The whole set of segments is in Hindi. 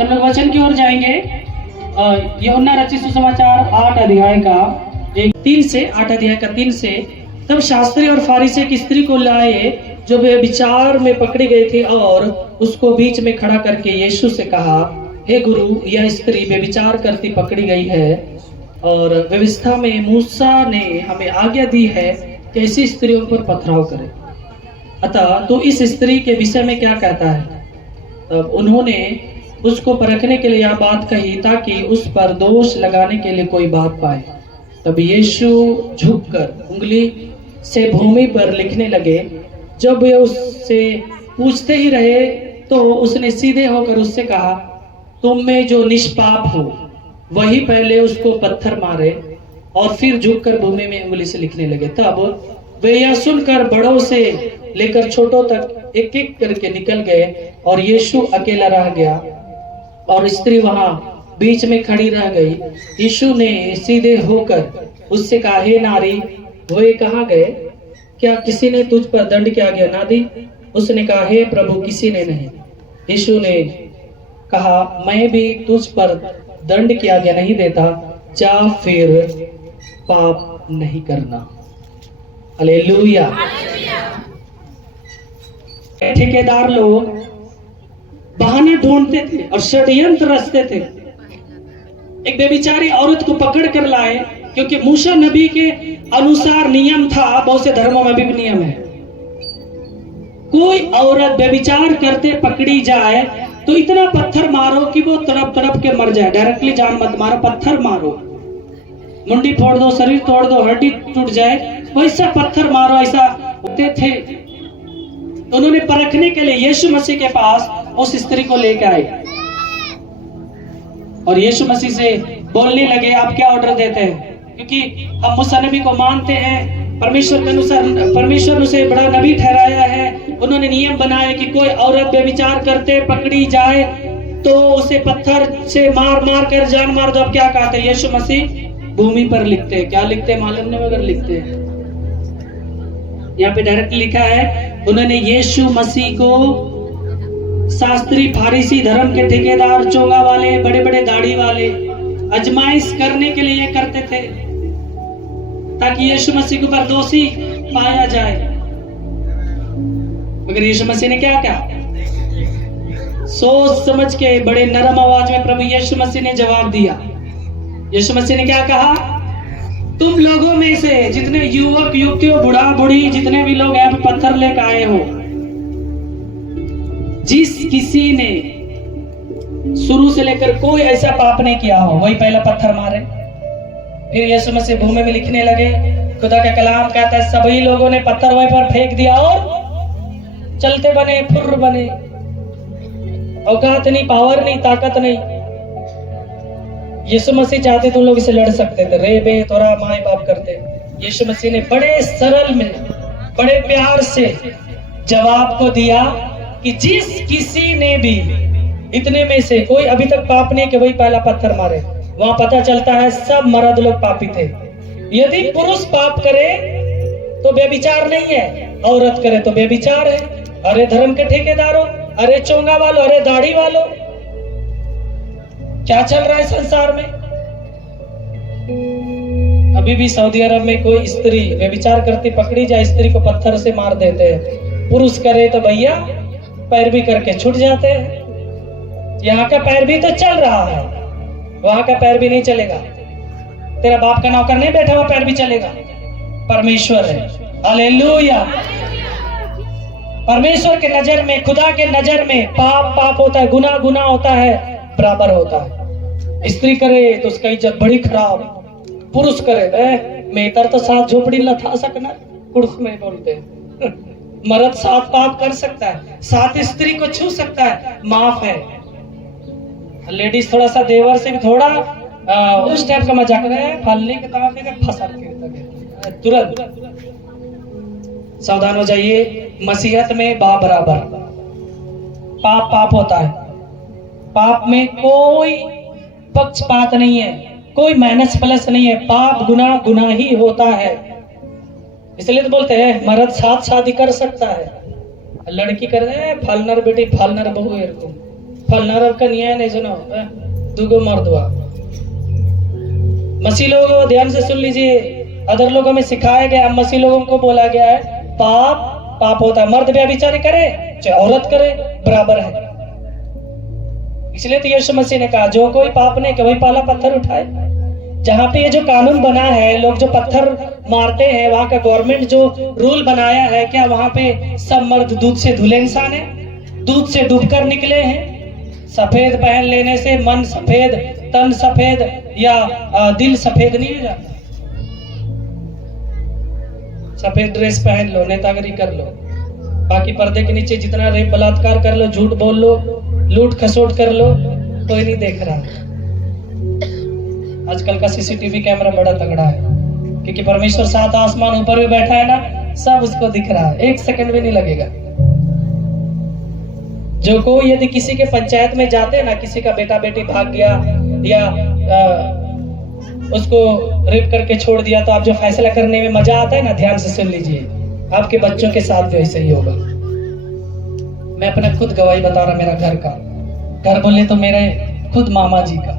सब लोग वचन की ओर जाएंगे। यूहन्ना रचित सुसमाचार 8 अध्याय का 3 से 8 अध्याय का 3 से। तब शास्त्री और फारिसी एक स्त्री को लाए जो व्यभिचार में पकड़ी गई थी, और उसको बीच में खड़ा करके यीशु से कहा, हे गुरु, यह स्त्री व्यभिचार करती पकड़ी गई है, और व्यवस्था में मूसा ने हमें आज्ञा दी है कि ऐसी स्त्रियों पर पथराव करे। अतः तो इस स्त्री के विषय में क्या कहता है? तब उन्होंने उसको परखने के लिए यह बात कही ताकि उस पर दोष लगाने के लिए कोई बात पाए। तब यीशु झुककर उंगली से भूमि पर लिखने लगे। जब वे उससे पूछते ही रहे तो उसने सीधे होकर उससे कहा, तुम में जो निष्पाप हो वही पहले उसको पत्थर मारे। और फिर झुककर भूमि में उंगली से लिखने लगे। तब वे यह सुनकर बड़ों से लेकर छोटों तक एक एक करके निकल गए, और यीशु अकेला रह गया और स्त्री वहां बीच में खड़ी रह गई। यीशु ने सीधे होकर उससे कहा, हे नारी, वे कहाँ गए? क्या किसी ने तुझ पर दंड की आज्ञा ना दी? उसने कहा, हे प्रभु, किसी ने नहीं। यीशु ने कहा, मैं भी तुझ पर दंड की आज्ञा नहीं देता, जा फिर पाप नहीं करना। हालेलुया। ठेकेदार लोग बहाने ढूंढते थे और षड्यंत्र रचते थे। एक बेबिचारी औरत को पकड़ कर लाए, क्योंकि मूसा नबी के अनुसार नियम था, बहुत से धर्मों में भी नियम है, कोई औरत बेबिचार करते पकड़ी जाए तो इतना पत्थर मारो कि वो तड़प तड़प के मर जाए। डायरेक्टली जान मत मारो, पत्थर मारो, मुंडी फोड़ दो, शरीर तोड़ दो, हड्डी टूट जाए, वैसा पत्थर मारो, ऐसा होते थे। तो उन्होंने परखने के लिए यीशु मसीह के पास उस स्त्री को लेकर आए और यीशु मसीह से बोलने लगे, आप क्या ऑर्डर देते हैं? क्योंकि हम मूसा नबी को मानते हैं, परमेश्वर के अनुसार, परमेश्वर ने उसे बड़ा नबी ठहराया है। उन्होंने नियम बनाया कि कोई औरत बेविचार करते पकड़ी जाए तो उसे पत्थर से मार मार कर जान मार दो। अब क्या कहते हैं? यीशु मसीह भूमि पर लिखते हैं। क्या लिखते हैं मालूम नहीं, मगर लिखते हैं। यहाँ पे डायरेक्ट लिखा है, उन्होंने यीशु मसीह को शास्त्री, फारिसी, धर्म के ठेकेदार, चोंगा वाले, बड़े बड़े दाढ़ी वाले आजमाइश करने के लिए करते थे, ताकि यीशु मसीह के ऊपर दोषी पाया जाए। मगर यीशु मसीह ने क्या कहा? सोच समझ के बड़े नरम आवाज में प्रभु यीशु मसीह ने जवाब दिया। यीशु मसीह ने क्या कहा? तुम लोगों में से जितने युवक युवतियों, बुढ़ा बुढ़ी, जितने भी लोग यहाँ पे पत्थर लेकर आए हो, जिस किसी ने शुरू से लेकर कोई ऐसा पाप नहीं किया हो, वही पहला पत्थर मारे। फिर यीशु मसीह भूमि में लिखने लगे। खुदा का कलाम कहता है, सभी लोगों ने पत्थर वहीं पर फेंक दिया और चलते बने, फुर्र बने। औकात नहीं, पावर नहीं, ताकत नहीं। यीशु मसीह चाहते तुम लोग इसे लड़ सकते थे, रे बे तोरा माए बाप करते। यीशु मसीह ने बड़े सरल में, बड़े प्यार से जवाब को दिया कि जिस किसी ने भी इतने में से कोई अभी तक पाप नहीं कि वही पहला पत्थर मारे। वहां पता चलता है सब मर्द लोग पापी थे। यदि पुरुष पाप करे तो बेविचार नहीं है, औरत करे तो बेविचार है। अरे धर्म के ठेकेदारों, अरे चोंगा वालों, अरे दाढ़ी वालों, क्या चल रहा है संसार में? अभी भी सऊदी अरब में कोई स्त्री बेविचार करती पकड़ी जाए, स्त्री को पत्थर से मार देते हैं। पुरुष करे तो भैया पैरवी करके छूट जाते हैं। यहाँ का पैरवी तो चल रहा है, वहां का पैर भी नहीं चलेगा। तेरा बाप का नौकर नहीं बैठा हुआ पैर भी चलेगा। परमेश्वर है। हालेलुया। परमेश्वर के नजर में, खुदा के नजर में पाप पाप होता है, गुनाह गुनाह होता है, बराबर होता है। स्त्री करे तो उसका इज्जत बड़ी खराब, पुरुष करे मैं तर तो साथ झोपड़ी लथा सकना, पुरुष में बोलते हैं। मर्द साथ पाप कर सकता है, साथ स्त्री को छू सकता है, माफ है। लेडीज थोड़ा सा देवर से भी थोड़ा उस टाइप का मजाक रहे हैं, फलने के तमाम में फंसा के तुरंत सावधान हो जाइए। मसीहत में बराबर पाप पाप होता है। पाप में कोई पक्षपात नहीं है, कोई माइनस प्लस नहीं है। पाप गुनाह गुनाह ही होता है। इसलिए तो बोलते हैं मर्द साथ शादी कर सकता है, लड़की कर रहे हैं फालनर बेटी फालनर बहू, फलना रब का न्याय नहीं सुनो, दुगो मर्दवा। मसीह लोगों ध्यान से सुन लीजिए, अदर लोगों में सिखाया गया, मसीह लोगों को बोला गया है पाप पाप होता है, मर्द व्यभिचार करे चाहे औरत करे बराबर है। इसलिए तो यीशु मसीह ने कहा जो कोई पाप नहीं करे वही पहला पत्थर उठाए। जहाँ पे ये जो कानून बना है, लोग जो पत्थर मारते हैं, वहां का गवर्नमेंट जो रूल बनाया है, क्या वहां पे सब मर्द दूध से धुले इंसान है? दूध से डूबकर निकले हैं? सफेद पहन लेने से मन सफेद, तन सफेद या दिल सफेद नहीं हो जाता। सफेद ड्रेस पहन लो, नेतागिरी कर लो, बाकी पर्दे के नीचे जितना रेप बलात्कार कर लो, झूठ बोल लो, लूट खसोट कर लो, कोई नहीं देख रहा। आजकल का सीसीटीवी कैमरा बड़ा तगड़ा है, क्योंकि परमेश्वर सात आसमान ऊपर भी बैठा है ना, सब उसको दिख रहा है, एक सेकंड भी नहीं लगेगा। जो कोई यदि किसी के पंचायत में जाते हैं ना, किसी का बेटा बेटी भाग गया या उसको रेप करके छोड़ दिया, तो आप जो फैसला करने में मजा आता है ना, ध्यान से सुन लीजिए, आपके बच्चों के साथ भी ऐसे ही होगा। मैं अपना खुद गवाही बता रहा, मेरा घर का, घर बोले तो मेरे खुद मामा जी का,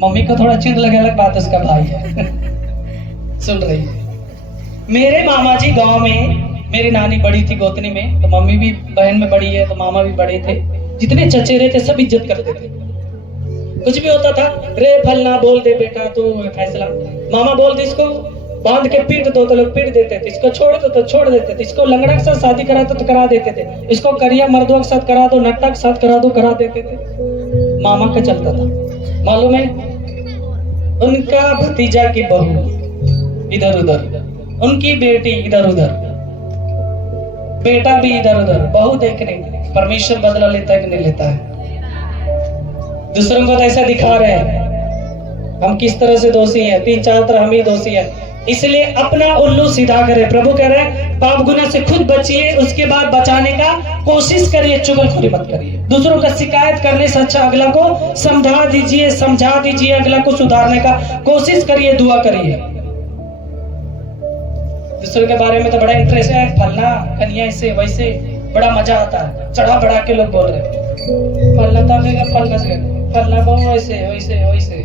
मम्मी को थोड़ा चिढ़ लगे अलग बात, उसका भाई है सुन रही है। मेरे मामा जी गांव में, मेरी नानी बड़ी थी गोतनी में, तो मम्मी भी बहन में बड़ी है, तो मामा भी बड़े थे, जितने चचेरे थे सब इज्जत करते थे। कुछ भी होता था, रे फलना बोल दे बेटा तू फैसला, मामा बोल दे इसको बांध के पीट दो तो लोग पीट देते थे, इसको छोड़ दो तो छोड़ देते थे, इसको लंगड़ा के साथ शादी करा दो तो करा देते थे, इसको करिया मर्दों के साथ करा दो, नट्टा के साथ करा दो, करा देते थे। मामा का चलता था। मालूम है, उनका भतीजा की बहू इधर उधर, उनकी बेटी इधर उधर, बेटा भी इधर उधर, बहू देखने। परमेश्वर बदला लेता है कि नहीं लेता है? दूसरों को तो ऐसा दिखा रहे हैं हम किस तरह से दोषी हैं, 3-4 तरह हम ही दोषी हैं। इसलिए अपना उल्लू सीधा करें। प्रभु कह रहे हैं पाप गुना से खुद बचिए, उसके बाद बचाने का कोशिश करिए, चुगलखोरी मत करिए। दूसरों का शिकायत करने से अच्छा अगला को समझा दीजिए, समझा दीजिए, अगला को सुधारने का कोशिश करिए, दुआ करिए। दूसरों के बारे में तो बड़ा इंटरेस्ट है, फलना कन्या ऐसे वैसे, बड़ा मजा आता है, चढ़ा बढ़ा के लोग बोल रहे हैं, फलना फलना बहु ऐसे वैसे वैसे,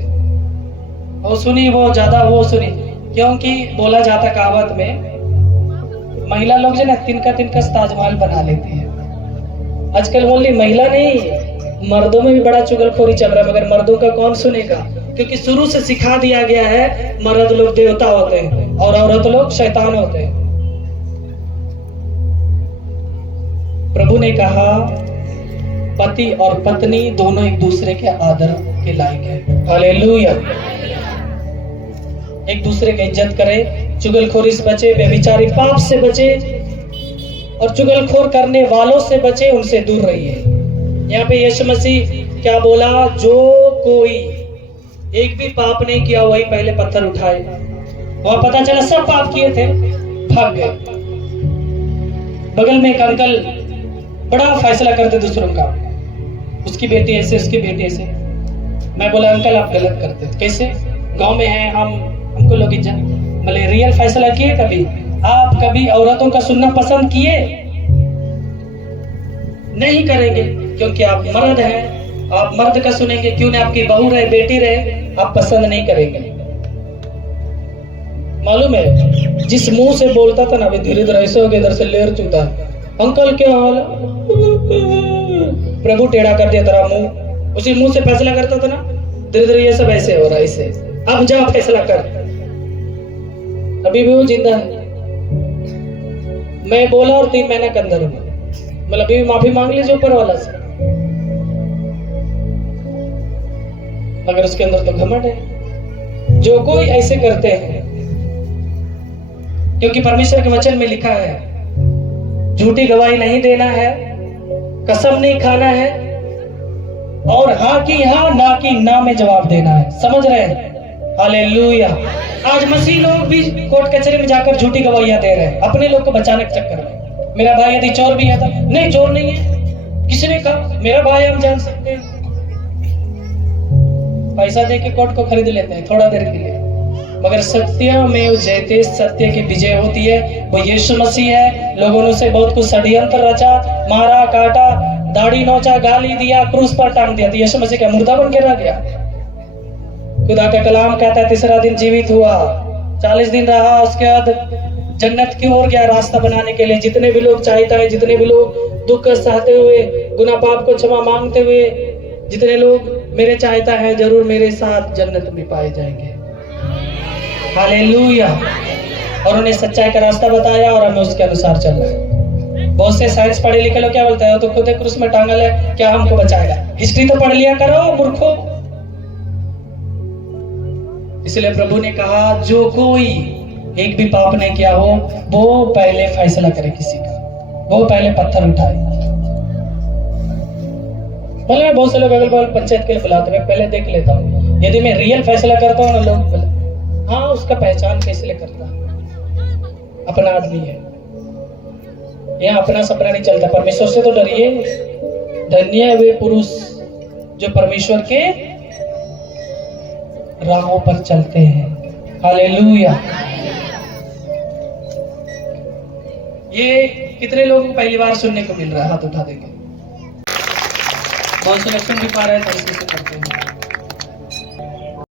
वो सुनी वो ज्यादा वो सुनी, क्योंकि बोला जाता कहावत में, महिला लोग जो ना तिनका ताजमहल बना लेती है। आजकल बोली महिला नहीं, मर्दों में भी बड़ा चुगलखोरी चल रहा है, मगर मर्दों का कौन सुनेगा? क्योंकि शुरू से सिखा दिया गया है मर्द लोग देवता होते हैं और औरत लोग शैतान होते हैं। प्रभु ने कहा पति और पत्नी दोनों एक दूसरे के आदर के लायक है। हालेलुया। एक दूसरे की इज्जत करें, चुगलखोरी से बचे, व्यभिचारी पाप से बचे और चुगलखोर करने वालों से बचे, उनसे दूर रहिए। यहाँ पे यीशु मसीह क्या बोला? जो कोई एक भी पाप नहीं किया वही पहले पत्थर उठाए। और पता चला सब पाप किए थे, भाग गए। बगल में एक अंकल बड़ा फैसला करते दूसरों का, उसकी बेटी ऐसे, उसकी बेटी ऐसे। मैं बोला अंकल आप गलत करते, कैसे? गांव में है हमको लोग इज्जत। बोले रियल फैसला किए कभी? आप कभी औरतों का सुनना पसंद किए? नहीं करेंगे, क्योंकि आप मर्द हैं, आप मर्द का सुनेंगे। क्यों नहीं? आपकी बहू रहे, बेटी रहे, आप पसंद नहीं करेंगे। मालूम है, जिस मुंह से बोलता था ना, वे धीरे धीरे ऐसे हो गए, इधर से लेर चूता, अंकल क्या हाल? प्रभु टेढ़ा कर दिया तेरा मुंह। उसी मुंह से फैसला करता था ना, धीरे धीरे ये सब ऐसे हो रहा है। इसे अब जा फैसला कर। अभी भी वो जिंदा है। मैं बोला और 3 महीना के अंदर हूँ, मतलब अभी माफी मांग लीजिए ऊपर वाला से, मगर उसके अंदर तो घमंड है। जो कोई ऐसे करते हैं, क्योंकि परमेश्वर के वचन में लिखा है झूठी गवाही नहीं देना है, कसम नहीं खाना है, और हाँ की हाँ, ना की ना में जवाब देना है। समझ रहे हैं? हालेलुया। आज मसीह लोग भी कोर्ट कचहरी में जाकर झूठी गवाहियां दे रहे हैं अपने लोग को बचाने के चक्कर में। मेरा भाई यदि चोर भी है तो नहीं, चोर नहीं है, किसने कहा? मेरा भाई, हम जान सकते हैं। पैसा दे के कोर्ट को खरीद लेते हैं थोड़ा देर के लिए, मगर सत्य में जयते, सत्य की विजय होती है, वो यीशु मसीह है। लोगों ने उसे बहुत कुछ षड्यंत्र रचा, मारा काटा, दाढ़ी नोचा, गाली दिया, क्रूस पर टांग दिया, तो यीशु मसीह क्या मुर्दा बन के रह गया? खुदा का कलाम कहता है तीसरा दिन जीवित हुआ, 40 दिन रहा, उसके बाद जन्नत की ओर गया रास्ता बनाने के लिए। जितने भी लोग चाहता है, जितने भी लोग दुख सहते हुए, गुनाह पाप को क्षमा मांगते हुए, जितने लोग मेरे चाहता है, जरूर मेरे साथ जन्नत में पाए जाएंगे। हालेलुया। और उन्हें सच्चाई का रास्ता बताया और हमें उसके अनुसार चल रहा है। बहुत से साइंस पढ़े लिखे लोग क्या बोलते हैं, तो खुद क्रूस में टांगल है, क्या हमको बचाएगा? हिस्ट्री तो पढ़ लिया करो मूर्खों। इसलिए प्रभु ने कहा जो कोई एक भी पाप नहीं किया हो वो पहले फैसला करे किसी का, वो पहले पत्थर उठाए। पहले मैं बहुत से लोग अगल बगल पंचायत के लिए बुलाते, मैं पहले देख लेता हूँ, यदि मैं रियल फैसला करता हूँ ना, लोग बोले हाँ उसका पहचान कैसे ले करता, अपना आदमी है, यहाँ अपना सपना नहीं चलता। परमेश्वर से तो डरिए। धन्य है वे पुरुष जो परमेश्वर के राहों पर चलते हैं। हालेलुया। ये कितने लोगों को पहली बार सुनने को मिल रहा है? हाथ उठा देंगे। बहुत से लोग सुन भी पा रहे हैं, तो इसी से करते हैं।